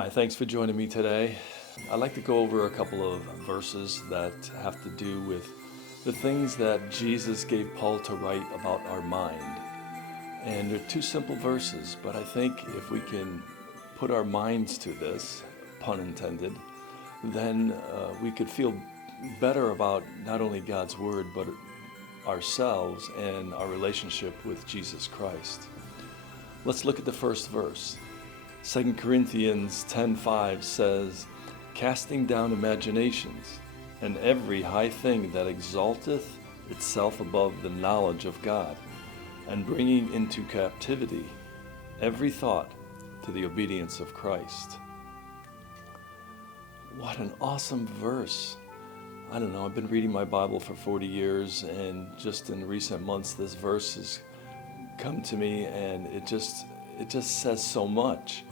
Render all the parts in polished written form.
Hi, thanks for joining me today. I'd like to go over a couple of verses that have to do with the things that Jesus gave Paul to write about our mind. And they're two simple verses, but I think if we can put our minds to this, pun intended, then we could feel better about not only God's Word, but ourselves and our relationship with Jesus Christ. Let's look at the first verse. 2 Corinthians 10:5 says, casting down imaginations and every high thing that exalteth itself above the knowledge of God, and bringing into captivity every thought to the obedience of Christ. What an awesome verse. I don't know, I've been reading my Bible for 40 years, and just in recent months this verse has come to me, and it just says so much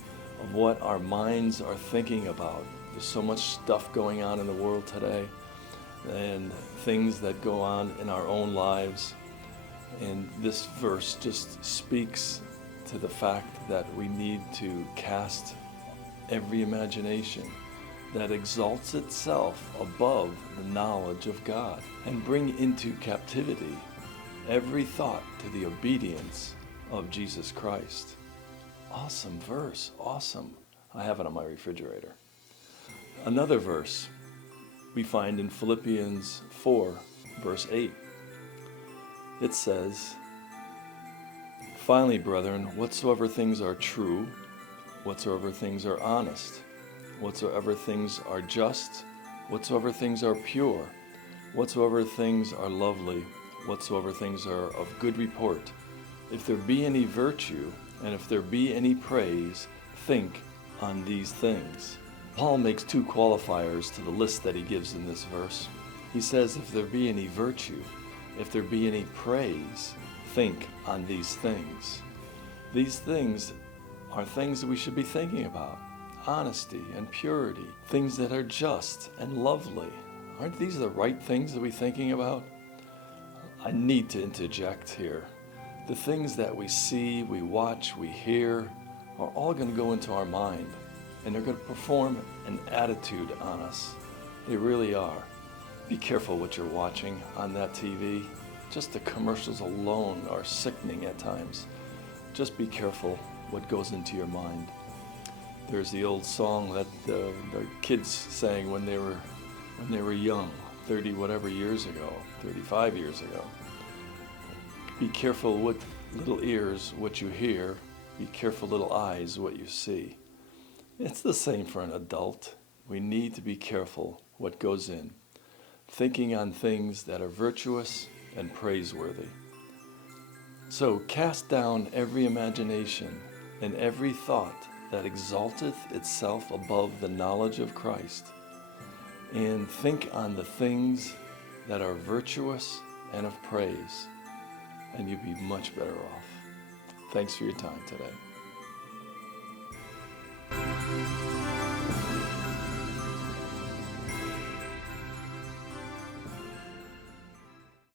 of what our minds are thinking about. There's so much stuff going on in the world today, and things that go on in our own lives. And this verse just speaks to the fact that we need to cast every imagination that exalts itself above the knowledge of God, and bring into captivity every thought to the obedience of Jesus Christ. Awesome verse, awesome. I have it on my refrigerator. Another verse we find in Philippians 4, verse 8. It says, finally, brethren, whatsoever things are true, whatsoever things are honest, whatsoever things are just, whatsoever things are pure, whatsoever things are lovely, whatsoever things are of good report, if there be any virtue, and if there be any praise, think on these things. Paul makes two qualifiers to the list that he gives in this verse. He says, if there be any virtue, if there be any praise, think on these things. These things are things that we should be thinking about. Honesty and purity, things that are just and lovely. Aren't these the right things to be thinking about? I need to interject here. The things that we see, we watch, we hear are all going to go into our mind, and they're going to perform an attitude on us. They really are. Be careful what you're watching on that TV. Just the commercials alone are sickening at times. Just be careful what goes into your mind. There's the old song that the kids sang when they were young, 30 whatever years ago, 35 years ago. Be careful with little ears what you hear. Be careful little eyes what you see. It's the same for an adult. We need to be careful what goes in. Thinking on things that are virtuous and praiseworthy. So cast down every imagination and every thought that exalteth itself above the knowledge of Christ, and think on the things that are virtuous and of praise, and you'll be much better off. Thanks for your time today.